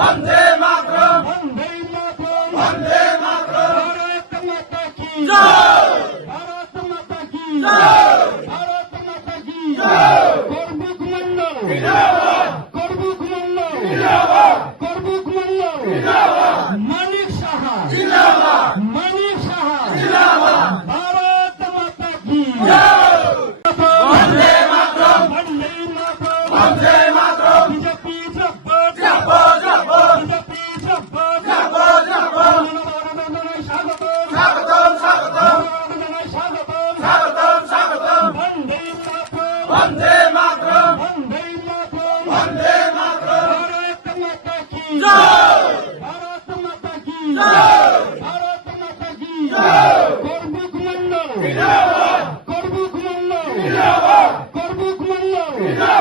वंदे मातरम वंदे मातरम वंदे मातरम भारत माता की जय भारत माता की जय भारत माता की जय করবুক মন্ডল जिंदाबाद করবুক মন্ডল जिंदाबाद করবুক মন্ডল जिंदाबाद মানিক সাহা जिंदाबाद মানিক সাহা जिंदाबाद भारत माता की जय वंदे मातरम वंदे मातरम वंदे मातरम বিজেপি জিন্দাবাদ जिंदाबाद जिंदाबाद বিজেপি জিন্দাবাদ जिंदाबाद जिंदाबाद স্বাগত स्वागतम स्वागतम স্বাগত स्वागतम स्वागतम वंदे मातरम वंदे मातरम वंदे मातरम वंदे मातरम भारत माता की जय भारत माता की जय भारत माता की जय করবুক মন্ডল जिंदाबाद করবুক মন্ডল जिंदाबाद করবুক মন্ডল जिंदाबाद